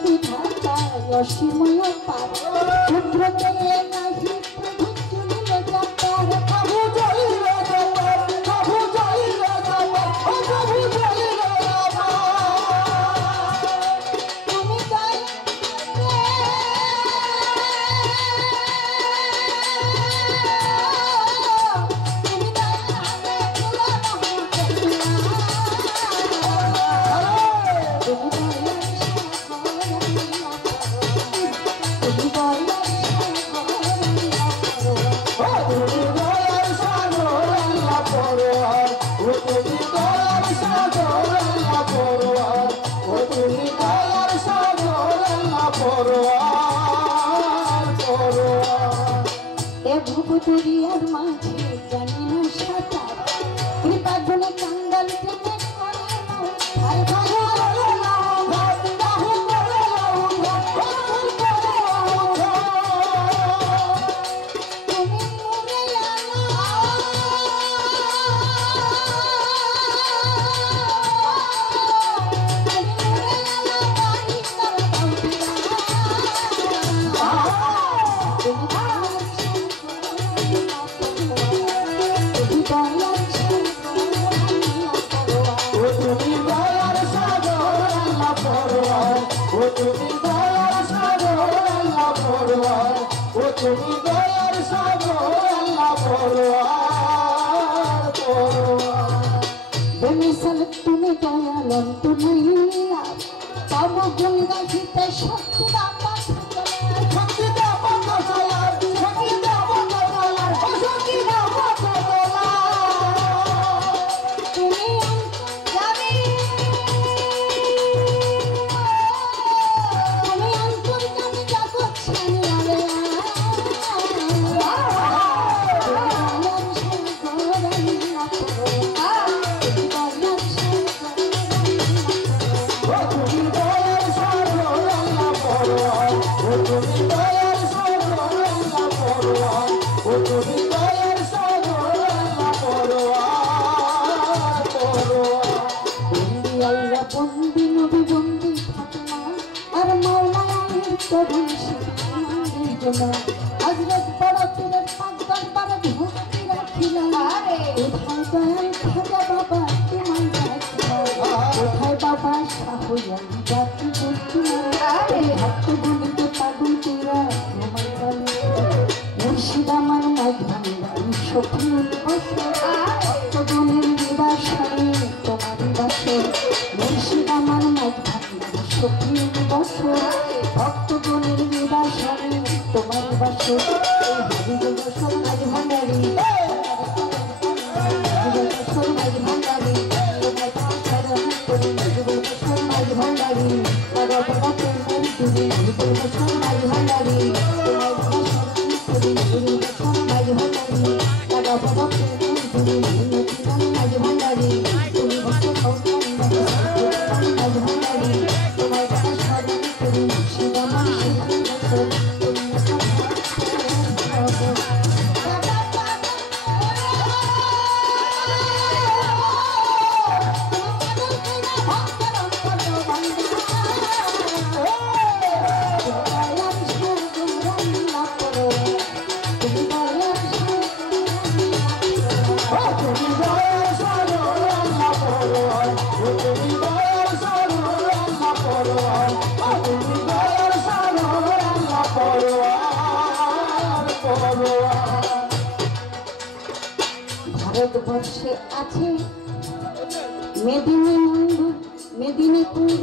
বিধাতা অসীময় পার পুত্র পেয়ে নাহি প্রভু চলিলে যাবার প্রভু চলিলে যাবার প্রভু চলিলে যাবার ও প্রভু চলিলে যাবার তুমি তাই ভুবুদুরিয়ার মাঝে জানি না সাঁতার কৃপা গুণে কাঙ্গাল প্রেমে করে নাও আর ভালো করে নাও বাহু করে নাও তুমি মরে তুমি দয়ার সাগর বেমিসাল তুমি দয়াল তুমি তব গুণ গাইতে শক্তি দাতা শক্তি দাতা শক্তি দাতা শক্তি দাতা তুমি জানি তুমি অন্তর জানি জগৎ ছাড়িয়ালে বন্দি নবী বন্দি ফাতেমা আর মাওলানার তরুণ শিক্ষা হযরত বড় পীরের পাঁচ দরবারে ভক্তি রাখিলাম কোথায় দয়াল খাজা বাবা তোমায় ডাকিলাম কোথায় বাবা শাহজান জাতি বলছিলাম ভক্ত গুলিতে পাগল কইরা তোমায় বলে মুর্শিদ আমার মাঝ ভাঙ্গারি সফিউল বসে ভক্তগণের নিবাসনে তোমারই বাসে মুর্শিদ আমার মাঝ ভাঙ্গারি সফিউল বসে ভক্তগণের নিবাসনে তোমার বাসে হরিগঞ্জ মাঝ ভাঙ্গারি মাঝ ভাঙ্গারি তোমায় সারা করি মাঝ ভাঙ্গারি মাঝ ভাঙ্গারি ভারতবর্ষে আছে মেদিনীপুর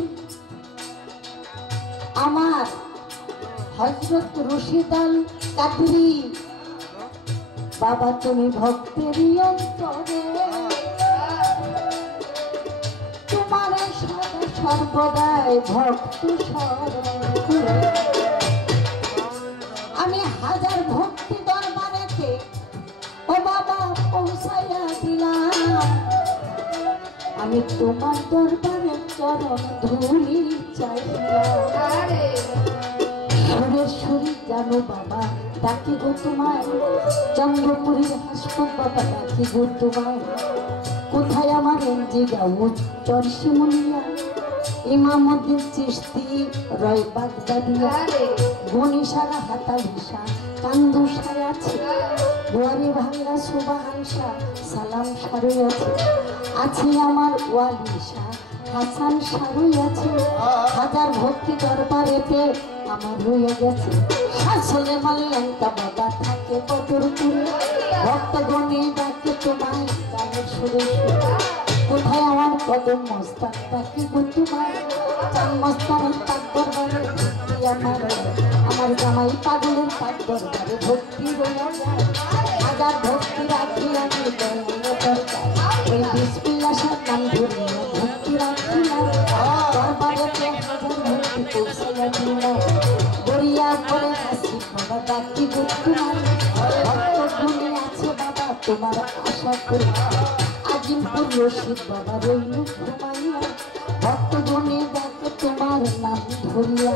আমার হযরত রশিদ আল কাদরি বাবা তুমি ভক্তেরই অন্তরে তোমার সর্বদাই ভক্ত স্মরণ আমি হাজার ভক্তি দরবারেতে ও বাবা পৌঁছাইয়া দিলাম আমি তোমার দরবারে চরণ ধুলি চাইলাম সুরেশ্বরী জানো বাবা ডাকি গো তোমায় চন্দ্রপুরীর হাসপাতাল বাবা ডাকি গো তোমায় কোথায় আমার এনজি গাও চরসিমুনিয়া ইমামউদ্দিন চিশতি রয় বাগদাদিয়া গনিশারা হাতা ভিসা কান্দুসায় আছে দুয়ারি ভাঙ্গা সুবাহানসা সালাম সারুই আছে আমার ওয়ালিশা হাসান সারুই আছে হাজার ভক্তি দরবারেতে আমার হয়ে গেছে আসলে মাল্লাঙ্কা বাবা থাকে বদরপুরে ভক্তগণে ডাকে তোমায় গানের সুরে কোথায় আমার কদম মস্তান ডাকে তোমায় চান মস্তানের পাক দরবারে ভক্তি আমার জামাই পাগলের পাক দরবারে ভক্তি রয়ে যায় হাজার ভক্তি রাখি আমি দরকার ওই বিসমিল্লাহ নাম ধরে ভক্তি রাখি দরবারে ভক্তি পৌঁছাইয়া দিলাম গড়িয়া করে আসি বাবা ডাকি তোমার ভক্তগুলি আছে বাবা তোমার আশা করি আজিমপুর রশিদ বাবা রইল ঘুমাইয়া ভক্তগণে ডাকে তোমার নাম ধরিয়া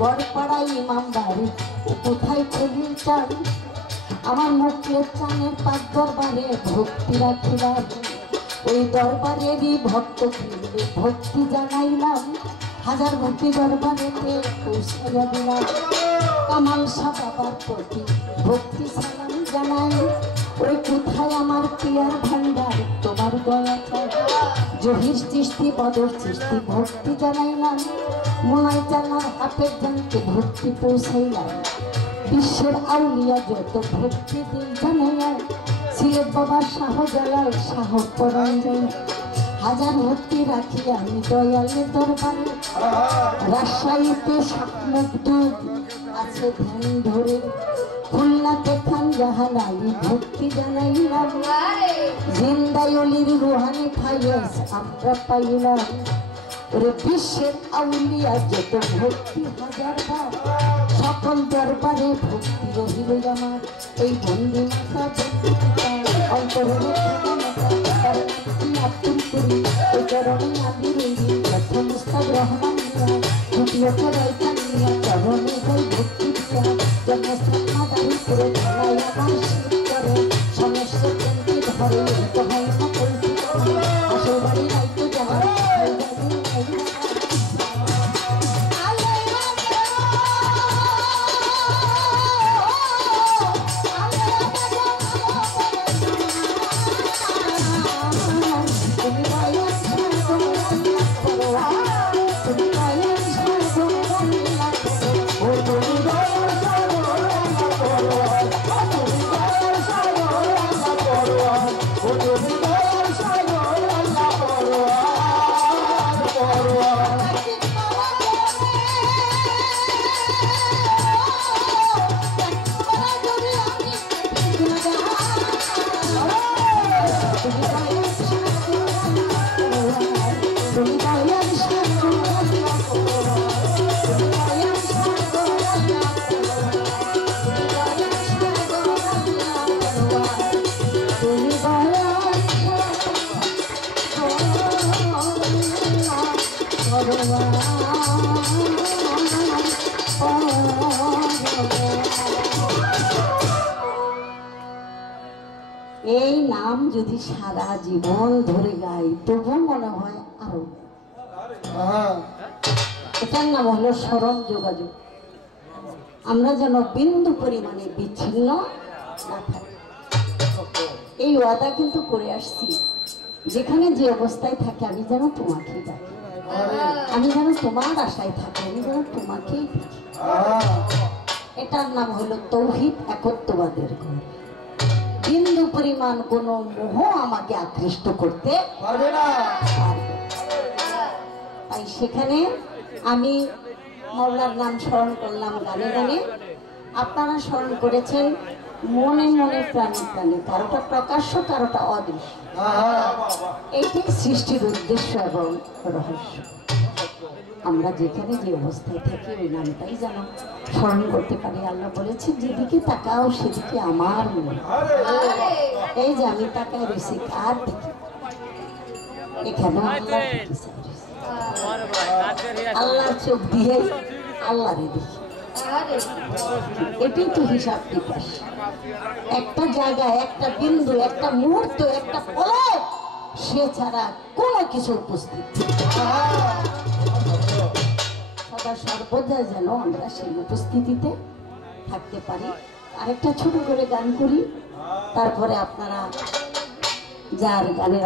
গড়পাড়া ইমাম বাড়ি কোথায় খলিল চান আমার মুখের চানের পাক দরবারে ভক্তি রাখিলাম ওই দরবারেরই ভক্ত ফিরলে ভক্তি জানাইলাম হাজার ভক্তি দরবারেতে পৌঁছাইয়া দিলাম কামাল শাহ বাবার প্রতি ভক্তি সালাম জানাই ওই কোথায় আমার প্রিয়ার ভান্ডার তোমার দয়া চাই জহির চিশতি বদর চিশতি ভক্তি জানাইলাম মোলাই জানার হাফেজ জানতে ভক্তি পৌঁছাইলাম বিশ্বের আউলিয়া যত ভক্তি দিল জানাইলাম সিলেট বাবার শাহজালাল শাহ পরাঞ্জন হাজার ভক্তি রাখি আমি দয়ালের দরবারে রাজশাহীতে মুগ্ধ আছে ধ্যান ধরে খুলনাতে খান জাহান আলী ভক্তি জানাইলাম জিন্দায়লির রুহানি ফাইয়াস আমরা পাইলাম ওরে বিশ্বের আউলিয়া যত ভক্তি হাজার বার সকল দরবারে ভক্তি রহিল আমার এই বন্দি মাতা অন্তরে আব্দুল করিম ওই চরণে আমি রইলি প্রথম মুস্তাক রহমান মিয়া দ্বিতীয় রাইখান মিয়া চরণে হই ভক্তি দিয়া জন্মস্থান মাদারি করে খেলায় আমার শীত করে সমস্ত কেন্দ্রে ধরে তো হয় না পরিচিত আসল বাড়ি রাইতে যাওয়ার এই নাম যদি সারা জীবন ধরে গাই তবু মনে হয় আরো এটার নাম হলো স্মরণ যোগাযোগ আমরা যেন বিন্দু পরিমাণে বিচ্ছিন্ন না থাকি এই ওয়াদা কিন্তু করে আসছি যেখানে যে অবস্থায় থাকে আমি যেন তোমাকেই ডাকি আমি যেন তোমার আশায় থাকি আমি যেন তোমাকেই দেখি এটার নাম হলো তৌহিদ একত্ববাদের ঘর বিন্দু পরিমাণ কোনো মোহ আমাকে আকৃষ্ট করতে পারবে না তাই সেখানে আমি মওলার নাম স্মরণ করলাম গানে গানে আপনারা স্মরণ করেছেন মনে মনে প্রাণে প্রাণে কারোটা প্রকাশ্য কারোটা অদৃশ্য এইটি সৃষ্টির উদ্দেশ্য এবং রহস্য আমরা যেখানে যে অবস্থায় থাকি ওই নামটাই যেন স্মরণ করতে পারি আল্লাহ বলেছে যেদিকে তাকাও সেদিকে আমার মন এই যে আমি তাকায় রয়েছি কার দিকে এখানে আল্লাহর চোখ দিয়ে আল্লাহরে দেখি এটাই তো হিসাব নিকাশ একটা জায়গায় একটা বিন্দু একটা মুহূর্ত একটা পলক সে ছাড়া কোনো কিছু উপস্থিত সর্বদা যেন আমরা সেই উপস্থিতিতে থাকতে পারি। আরেকটা ছোট করে গান করি, তারপরে আপনারা যার গানের